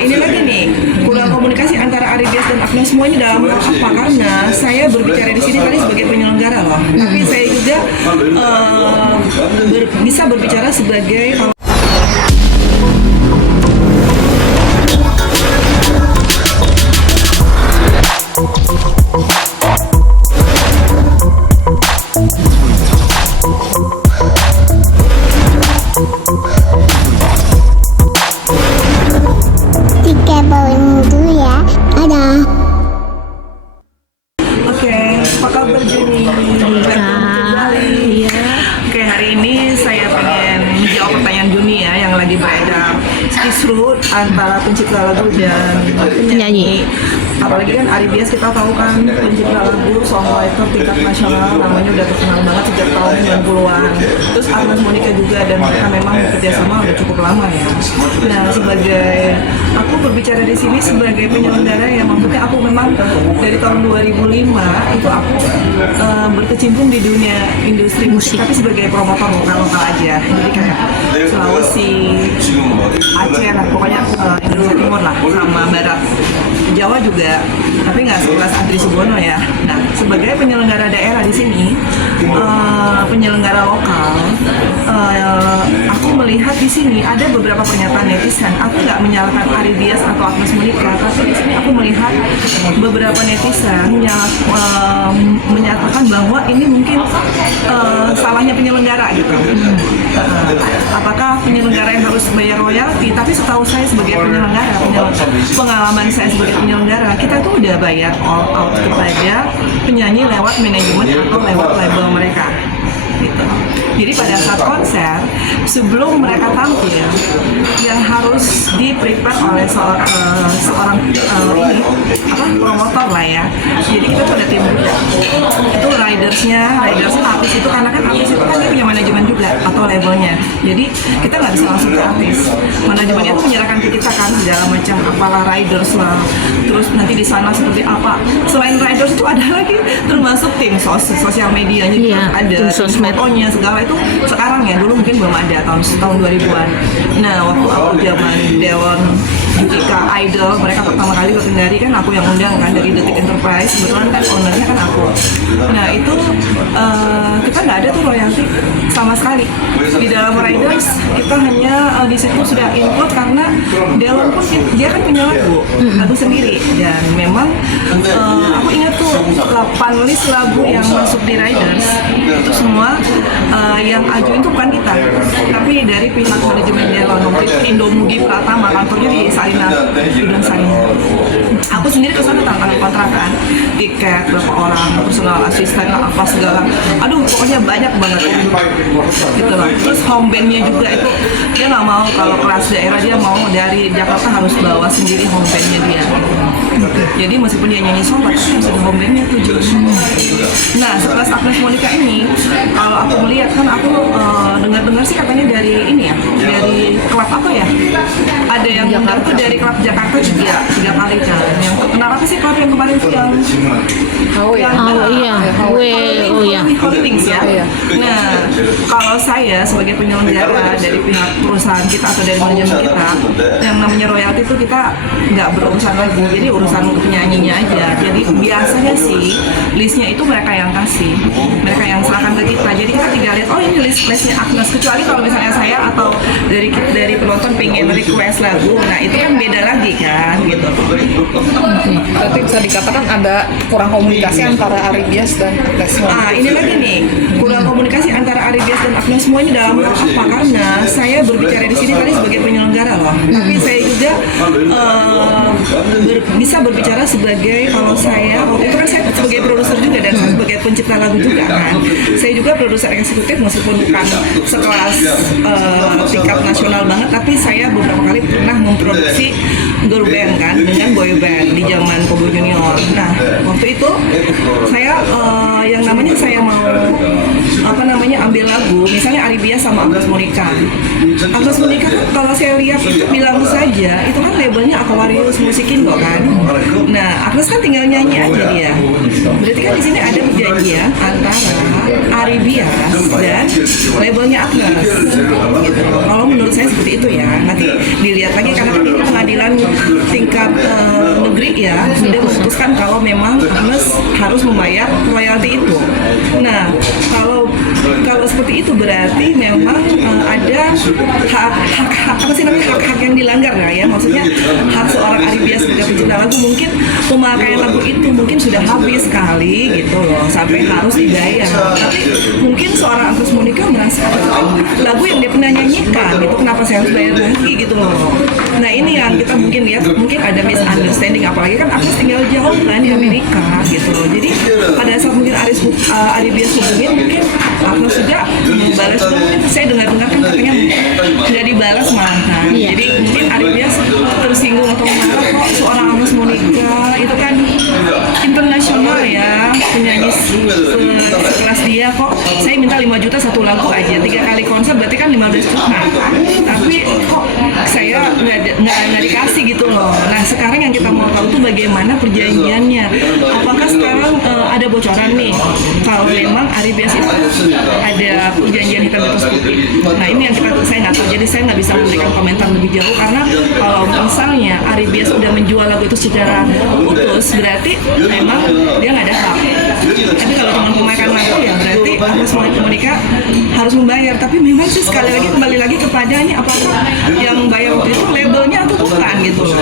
Ini lagi nih kurang komunikasi antara Aribias dan Agnes semuanya dalam hal apa? Karena saya berbicara di sini tadi sebagai penyelenggara loh, tapi saya juga bisa berbicara sebagai apa kabar Juni? Oke, hari ini saya pengen menjawab pertanyaan Juni ya yang lagi beredar kisruh antara pencipta lagu dan penyanyi. Apalagi kan Aribias kita tahu kan pencipta lagu, songwriter tingkat nasional, namanya udah terkenal banget sejak tahun 90-an. Terus Agnes Monica juga, dan mereka memang bekerja sama udah cukup lama ya. Nah, sebagai aku berbicara di sini sebagai penyelenggara yang maksudnya aku memang dari tahun 2005 itu aku berkecimpung di dunia industri musik, tapi sebagai promotor lokal aja. Jadi kayak Sulawesi, Aceh lah, pokoknya Indonesia Timur lah, sama Barat, Jawa juga, tapi nggak sekelas Andri Subono ya. Nah, sebagai penyelenggara daerah di sini, penyelenggara lokal, aku melihat di sini ada beberapa pernyataan netizen. Aku nggak menyalahkan Aribias atau Agnes Monica, tapi di sini aku melihat beberapa netizen menyatakan bahwa ini mungkin salahnya penyelenggara gitu. Apakah penyelenggara yang harus bayar royalti? Tapi setahu saya sebagai penyelenggara, pengalaman saya sebagai penyelenggara, kita tuh udah bayar all out kepada penyanyi lewat manajemen atau lewat label mereka gitu. Jadi pada saat konser, sebelum mereka tampil, yang harus di-prepare oleh seorang promotor lah ya. Jadi kita tuh ada tim juga. Itu ridersnya artis itu, karena kan artis itu kan dia punya manajemen juga atau labelnya. Jadi kita nggak bisa langsung ke artis. Manajemennya itu menyerahkan ke kita kan segala macam, apalah riders lah. Terus nanti di sana seperti apa. Selain riders itu ada lagi termasuk tim sosial medianya juga ada. Fotonya segala itu sekarang ya, dulu mungkin belum ada tahun 2000-an. Nah, waktu aku zaman Dewan Judika Idol, mereka pertama kali ke Kendari kan aku yang undang kan dari Detik Enterprise, kebetulan kan ownernya kan aku. Nah itu kita nggak ada tuh royalti sama sekali di dalam riders. Kita hanya di situ sudah include karena Dewan pun dia kan punya lagu sendiri, dan memang aku ingat tuh 8 list lagu yang masuk di riders itu semua yang ajuin itu bukan kita, tapi dari pihak manajemen Dewan. Waktu itu Indomudi Pratama, kantornya di Udang Sarina. Aku sendiri kesana tanpa kontrakan, tiket berapa orang, personal asisten lah, apa segala. Aduh, pokoknya banyak banget gitu loh. Terus home bandnya juga itu dia nggak mau, kalau kelas daerah dia mau dari Jakarta harus bawa sendiri home bandnya dia. Jadi meskipun dia nyanyi solo, tapi harus ada home bandnya tuh. Nah, setelah Agnes Monica ini, kalau aku melihat kan aku dengar sih katanya dari ini ya, dari klub apa ya? Ada yang undang tuh dari klub Jakarta tiga kali kan. Yang kenapa sih klub yang kemarin tuh yang Holdings ya. Nah, kalau saya sebagai penyelenggara dari pihak perusahaan kita atau dari manajemen kita, yang namanya royalti itu kita nggak berurusan lagi. Jadi urusan penyanyinya aja. Jadi biasanya sih listnya itu mereka yang kasih, mereka yang serahkan ke kita. Jadi kita tinggal lihat, oh ini listnya Agnes. Kecuali kalau misalnya saya atau dari penonton pengen request lagu, nah itu kan beda lagi kan gitu. Berarti bisa dikatakan ada kurang komunikasi antara Aribias dan Agnes Monica. Ini lagi nih kurang komunikasi antara Aribias dan Agnes semuanya dalam hal apa? Karena saya berbicara di sini tadi sebagai penyelenggara loh, tapi saya juga bisa berbicara sebagai, kalau saya waktu itu kan saya sebagai produser juga dan saya sebagai pencipta lagu juga kan. Saya juga produser eksekutif meskipun bukan sekelas tingkat nasional banget, tapi saya beberapa kali pernah memproduksi girl band kan dengan boy band di zaman Kobo Junior. Nah waktu itu saya yang namanya saya mau ambil lagu, misalnya Aribias sama Agnes Monica. Agnes Monica kan kalau saya lihat itu bilang saja, itu kan labelnya Aquarius Musikindo kan. Nah, Agnes kan tinggal nyanyi aja dia. Berarti kan di sini ada perjanjian antara Aribias dan labelnya Agnes. Gitu. Kalau menurut saya seperti itu ya. Nanti dilihat lagi karena kan ini pengadilan tingkat negeri ya sudah memutuskan kalau memang Agnes harus membayar royalti itu. Nah, kalau seperti itu berarti memang ada hak yang dilanggar nggak ya? Maksudnya hak seorang Aribias sebagai pencipta lagu, mungkin pemakaian lagu itu mungkin sudah habis sekali gitu loh sampai harus dibayar. Tapi mungkin seorang Agnes Monica merasa lagu yang dia pernah nyanyikan gitu, kenapa saya harus bayar lagi gitu loh. Nah, ini yang kita mungkin lihat, mungkin ada misunderstanding, apalagi kan Agnes tinggal jauh kan di Amerika gitu loh. Jadi pada saat mungkin Aribias hubungin, mungkin Agnes juga membalas, mungkin saya dengar-dengar kan katanya nggak dibalas malah kan. Jadi mungkin Aribias tersinggung atau marah, kok seorang Agnes Monica itu kan internasional ya, penyanyi sekelas dia, kok saya minta 5 juta satu lagu aja, 3 kali konser berarti kan 15 juta, tapi kok saya nggak dikasih gitu loh. Nah, sekarang yang kita mau tahu tuh bagaimana perjanjiannya, apakah sekarang ada bocoran nih kalau memang Aribias itu ada perjanjian hitam di atas putih. Nah, ini yang saya nggak tahu, jadi saya nggak bisa memberikan komentar lebih jauh karena kalau misalnya Aribias sudah menjual lagu itu secara putus, berarti memang dia nggak ada hak. Tapi kalau cuma pemakaian lagu ya berarti Agnes Monica harus membayar. Tapi memang sih sekali lagi kembali lagi kepada ini apakah yang bayar waktu itu labelnya atau bukan gitu loh.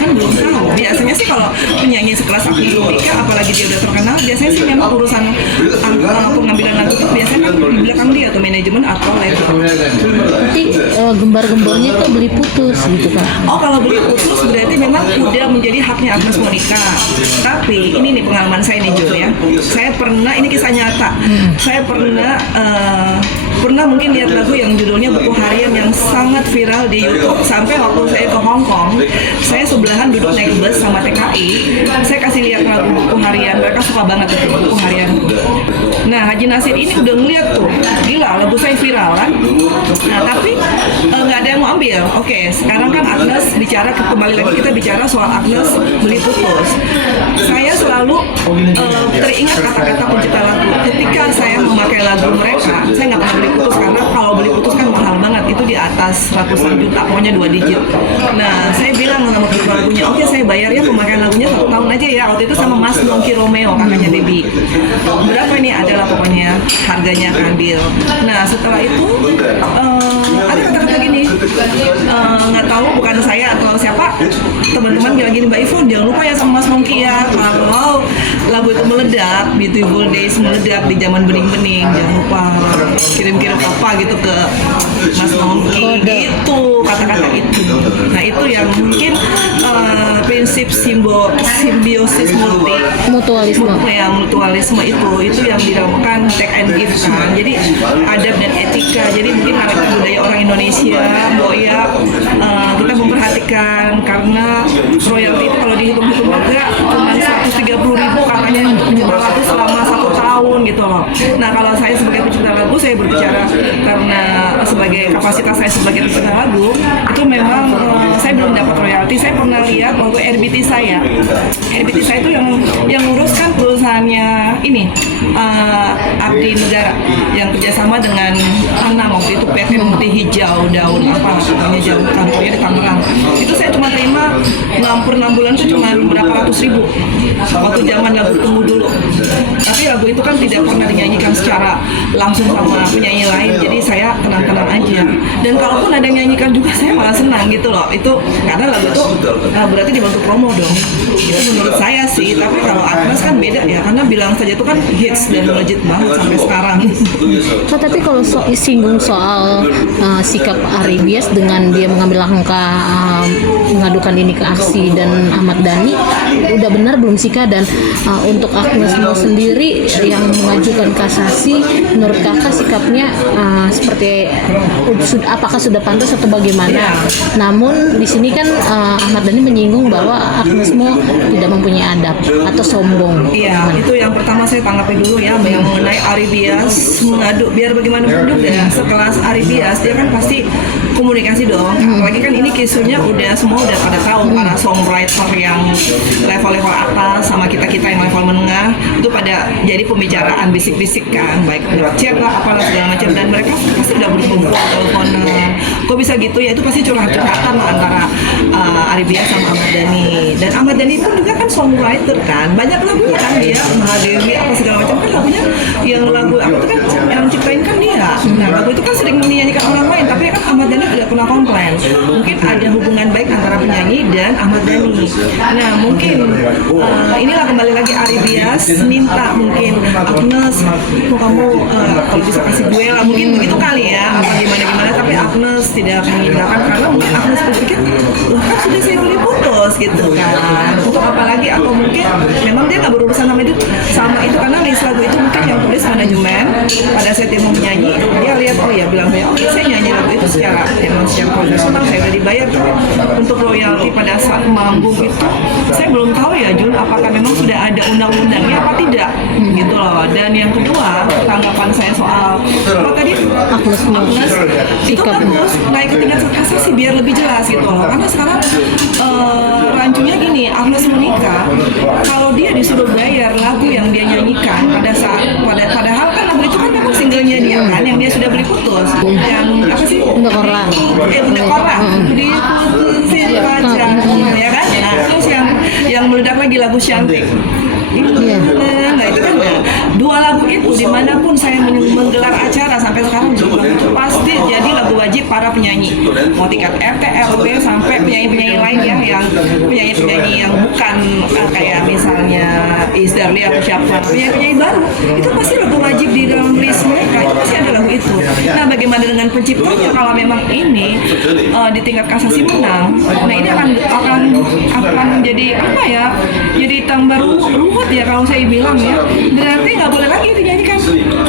Kan belum tahu. Biasanya sih kalau penyanyi sekelas Agnes Monica, apalagi dia udah terkenal, biasanya sih memang urusan pengambilan lagu itu biasanya kan di belakang dia atau manajemen atau label. Berarti gembar-gembornya tuh beli putus gitu kan? Oh, kalau beli putus berarti memang udah menjadi haknya Agnes Monica. Tapi ini nih pengalaman saya nih Jo ya. Saya pernah, ini kisah nyata. Saya pernah mungkin lihat lagu yang judulnya Buku Harian yang sangat viral di YouTube. Sampai waktu saya ke Hong Kong, saya sebelahan duduk naik bus sama TKI. Saya kasih lihat lagu Buku Harian, mereka suka banget itu Buku Harian. Nah, Haji Nasir ini udah ngeliat tuh, gila lagu saya viral kan. Nah, tapi nggak ada yang mau ambil. Oke, sekarang kan Agnes bicara, kembali lagi kita bicara soal Agnes beli putus. Saya selalu teringat kata-kata pencipta lagu. Ketika saya memakai lagu mereka, saya nggak pernah beli putus karena kalau beli putus kan mahal banget, itu di atas ratusan juta, pokoknya 2 digit. Nah, saya bilang sama pencipta lagunya, oke, saya bayar ya pemakaian lagunya 1 tahun aja ya. Waktu itu sama Mas Nongki Romeo, kakaknya Debbie. Berapa ini adalah pokoknya harganya akan deal. Nah, setelah itu ada kata-kata gini, nggak tahu bukan saya atau siapa, teman-teman bilang gini, Mbak Ivon jangan lupa ya sama Mas Nongki ya, kalau lagu itu meledak, Beautiful Days meledak di zaman bening-bening, jangan lupa kirim-kirim apa gitu ke Mas Nongki gitu, kata-kata itu. Nah, itu yang mungkin prinsip simbiosis mutualisme itu yang dinamakan take and give kan. Jadi adab dan etika. Jadi mungkin karena budaya orang Indonesia, Boya, kita memperhatikan karena royalti itu kalau dihitung-hitung juga cuma 130.000 katanya untuk pencipta lagu selama 1 tahun gitu loh. Nah, kalau saya sebagai pencipta lagu, saya berbicara karena sebagai kapasitas saya sebagai pencipta lagu itu memang saya belum dapat royalti. Saya pernah lihat waktu RBT saya itu yang nguruskan perusahaannya ini Abdi Negara yang kerjasama dengan Anam waktu itu PT Putih Hijau Daun apa namanya, jauh kantornya di Tangerang. Itu saya cuma terima ngampur 6 bulan itu cuma berapa ratus ribu waktu zaman lagu Tunggu Dulu. Tapi lagu itu kan tidak pernah dinyanyikan secara langsung sama penyanyi lain, jadi saya tenang-tenang aja. Dan kalaupun ada yang nyanyikan juga saya malah senang gitu loh. Itu karena lagu itu berarti dibantu promo dong. Itu menurut saya sih. Tapi kalau Agnes kan beda ya, karena bilang saja itu kan hits dan melejit banget sampai sekarang. Tapi kalau singgung soal sikap Aribias dengan dia mengambil langkah mengadukan mengajukan ini ke Aksi dan Ahmad Dhani, udah benar belum sih Kak? Dan untuk Agnes Mo sendiri yang mengajukan kasasi, menurut Kakak sikapnya seperti apakah sudah pantas atau bagaimana? Namun di sini kan Ahmad Dhani menyinggung bahwa Agnes Mo tidak mempunyai adab atau sombong. Iya, itu yang pertama saya tanggapi dulu ya, yang mengenai Ari Bias mengadu. Biar bagaimanapun juga sekelas Ari Bias dia kan pasti komunikasi dong. Apalagi kan ini isunya semua udah pada tahu, para songwriter yang level-level atas sama kita-kita yang level menengah itu pada jadi pembicaraan bisik-bisik kan, baik lewat chat lah apalah segala macam, dan mereka pasti udah berkumpul teleponan. Kok bisa gitu ya, itu pasti curhat-curhatan lah antara Ari Bias sama Ahmad Dhani. Dan Ahmad Dhani pun juga kan songwriter kan, banyak lagunya kan dia, Mahadewi apa segala macam kan lagunya, yang lagu aku tuh kan yang ciptain kan dia. Nah lagu itu kan sering dinyanyikan orang lain, tapi kan Ahmad Dhani tidak pernah komplain. Mungkin ada hubungan baik antara penyanyi dan Ahmad Dhani. Nah mungkin inilah kembali lagi Ari Bias minta mungkin Agnes, kok kamu kalau bisa kasih gue lah, mungkin begitu kali ya, apa gimana, tapi Agnes tidak mengindahkan karena mungkin Agnes berpikir kan sudah saya boleh putus gitu kan, untuk apa lagi, atau mungkin memang dia nggak berurusan sama itu karena list lagu itu mungkin yang tulis manajemen. Pada saat dia mau menyanyi dia lihat bilang saya oke, saya nyanyi lagu itu secara profesional, saya udah dibayar, tapi untuk royalti pada saat manggung itu saya belum tahu ya Jun, apakah memang sudah ada undang-undangnya apa tidak gitu loh. Dan yang kedua, tanggapan saya soal apa tadi Agnes itu bagus naik ke tingkat kasasi biar lebih jelas gitu loh, karena sekarang rancunya gini, Agnes Monica kalau dia disuruh bayar lagu yang dia nyanyikan padahal kan lagu itu kan memang singlenya dia kan, yang dia sudah beli putus, yang apa sih Bunda Korra diputusin pacar ya kan. Nah terus yang meledak lagi lagu Cantik. Nah itu kan dua lagu itu dimanapun saya menggelar acara sampai sekarang juga itu pasti jadi lagu wajib para penyanyi, mau tingkat RT, RW sampai penyanyi-penyanyi lain ya, yang penyanyi-penyanyi yang bukan kayak misalnya Iis Darli atau siapa, penyanyi-penyanyi baru itu pasti lagu wajib di dalam list mereka, itu pasti ada lagu itu. Nah bagaimana dengan penciptanya kalau memang ini di tingkat kasasi menang, nah ini akan jadi apa ya, jadi tambah ruwet ya kalau saya bilang ya, berarti nggak boleh lagi dinyanyikan.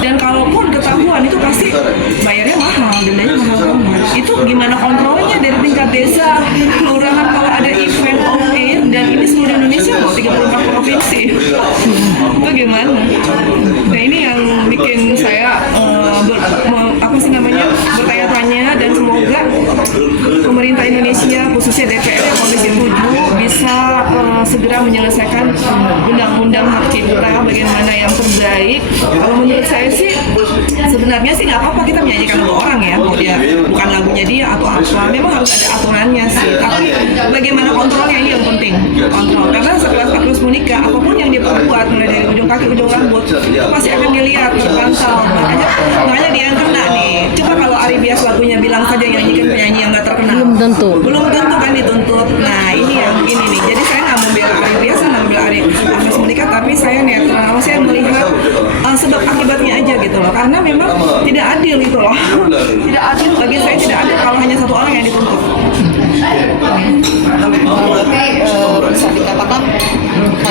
Dan kalaupun ketahuan itu pasti bayarnya mahal, dendanya mahal banget. Itu gimana kontrolnya dari tingkat desa, kelurahan kalau ada event on air, dan ini seluruh Indonesia loh, 34 provinsi. Itu gimana? Nah ini yang bikin saya bertanya-tanya, dan semoga pemerintah Indonesia khususnya DPR yang Komisi 7 bisa segera menyelesaikan undang-undang hak cipta bagaimana yang terbaik. Kalau menurut saya sih sebenarnya sih nggak apa-apa kita menyanyikan lagu orang ya, mau dia bukan lagunya dia atau apa, memang harus ada aturannya sih, tapi bagaimana kontrolnya ini yang penting, kontrol. Karena sekelas Agnes Monica apapun yang dia perbuat mulai dari ujung kaki ujung rambut itu pasti akan dilihat, terpantau, makanya dia yang kena nih. Coba kalau Ari Bias lagunya bilang saja nyanyikan penyanyi yang nggak terkenal, belum tentu kan dituntut. Nah ini yang begini nih, jadi saya nggak mau bela Ari Bias, nggak mau bela Agnes Monica, tapi saya netral, saya melihat sebab akibatnya aja gitu loh, karena memang tidak adil gitu loh, tidak adil bagi saya, tidak adil kalau hanya satu orang yang dituntut. Bisa dikatakan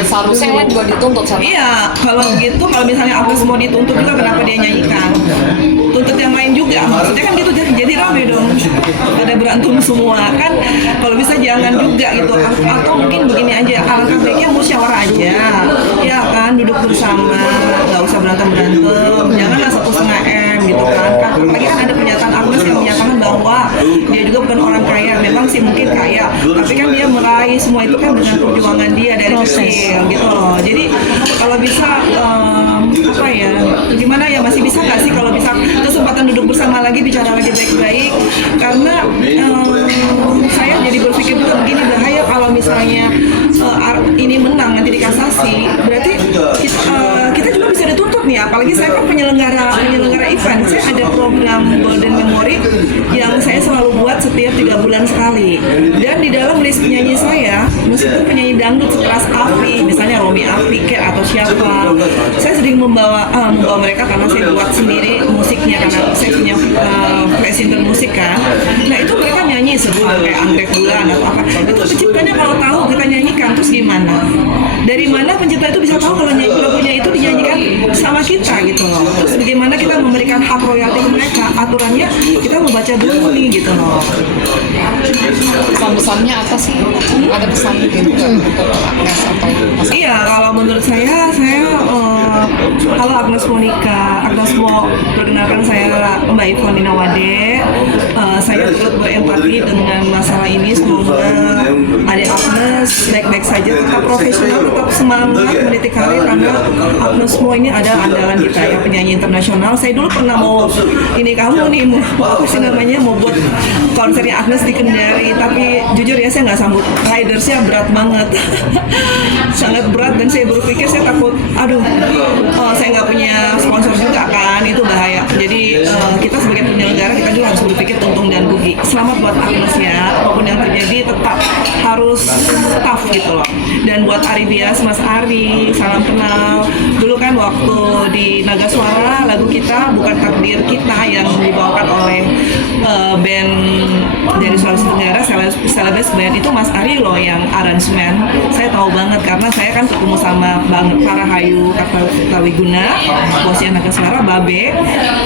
seharusnya yang lain juga dituntut sama. Iya, kalau begitu, kalau misalnya Agnes mau dituntut juga kenapa dia nyanyikan? Tuntut yang lain juga, maksudnya kan gitu, jadi rame dong, ada berantem semua kan. Kalau bisa jangan juga gitu, atau mungkin begini aja, alangkah baiknya musyawarah aja, ya kan, duduk bersama, nggak usah berantem, janganlah 1,5 M gitu kan. Apalagi kan ada pernyataan Agnes yang menyatakan bahwa dia juga bukan orang kaya, memang sih mungkin kaya, tapi kan dia meraih semua itu kan dengan perjuangan dia dari kecil gitu loh. Jadi kalau bisa apa ya, gimana ya, masih bisa nggak sih kalau bisa kesempatan duduk bersama lagi, bicara lagi baik-baik, karena saya jadi berpikir juga begini, bahaya kalau misalnya ini menang nanti di kasasi, berarti kita juga bisa dituntut nih, apalagi saya kan penyelenggara event, saya ada program Golden Memory yang saya selalu buat setiap 3 bulan sekali, dan di dalam list penyanyi saya, meskipun penyanyi dangdut sekelas Afi, misalnya Romi Afi atau siapa, saya sering membawa mereka karena saya buat sendiri musiknya, karena saya punya presenter musik kan. Nah itu mereka nyanyi semua kayak Anggrek Bulan atau apa, itu penciptanya pencipta itu bisa tahu kalau lagunya itu dinyanyikan sama kita gitu loh. Terus bagaimana kita memberikan hak royalti ke mereka, aturannya kita mau baca dulu nih gitu loh. Pesan-pesannya apa sih? Ada pesan gitu untuk Agnes atau Iya, kalau menurut saya kalau Agnes mau nikah, Agnes mau perkenalkan saya Mbak Ivon Ninawade. Saya turut berempati dengan masalah ini. Semoga adik Agnes baik-baik saja, tetap profesional, tetap semangat meniti karir, karena Agnes Mo ini ada andalan kita ya, penyanyi internasional. Saya dulu pernah mau apa sih namanya, mau buat konsernya Agnes di Kendari, tapi jujur ya saya nggak sanggup. Ridersnya berat banget, sangat berat, dan saya berpikir saya takut, saya nggak punya sponsor juga kan, itu bahaya. Jadi kita sebagai penyelenggara kita juga harus berpikir untung dan rugi. Selamat buat Agnes ya, apapun yang terjadi tetap harus tough gitu loh. Dan buat Ari Bias, Mas Ari, salam kenal. Dulu kan waktu di Naga Suara, lagu kita Bukan Takdir Kita yang dibawakan oleh band dari Sulawesi Tenggara, Celebes Band, itu Mas Ari loh yang aransemen. Saya tahu banget karena saya kan ketemu sama Bang Parahayu Kartawiguna, bosnya Naga Suara, Babe.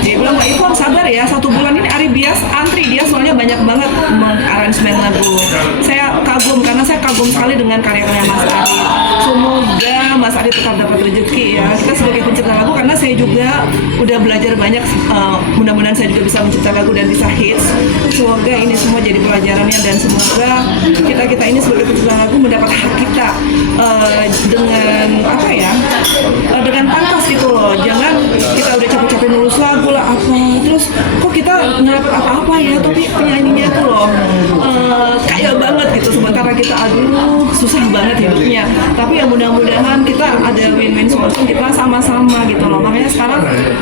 Dia bilang, Mbak Ivon sabar ya, 1 bulan ini Ari Bias antri, dia soalnya banyak banget mengaransemen lagu. Saya kagum karena saya kagum sekali dengan karya-karya Mas Ari. Semoga Mas Ari tetap dapat rezeki ya. Kita sebagai pencipta lagu, karena saya juga udah belajar banyak, mudah-mudahan saya juga bisa mencipta lagu dan bisa hits. Semoga ini semua jadi pelajarannya, dan semoga kita ini sebagai pencipta lagu mendapat hak kita dengan dengan pantas gitu loh. Jangan kita udah capek-capek nulis lagu lah terus kok kita nggak dapat apa-apa ya, tapi penyanyinya tuh loh kaya banget gitu, sementara kita susah banget hidupnya. Tapi ya mudah-mudahan kita ada win-win solution, kita sama-sama gitu loh. Makanya sekarang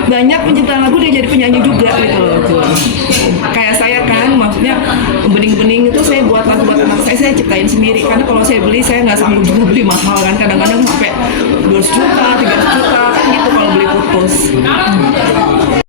banyak pencipta lagu dia jadi penyanyi juga gitu loh. Kayak saya kan, maksudnya bening-bening itu saya buat lagu buat anak saya ciptain sendiri, karena kalau saya beli saya nggak sanggup juga beli mahal kan, kadang-kadang sampai 200 juta, 300 juta kan gitu kalau beli putus.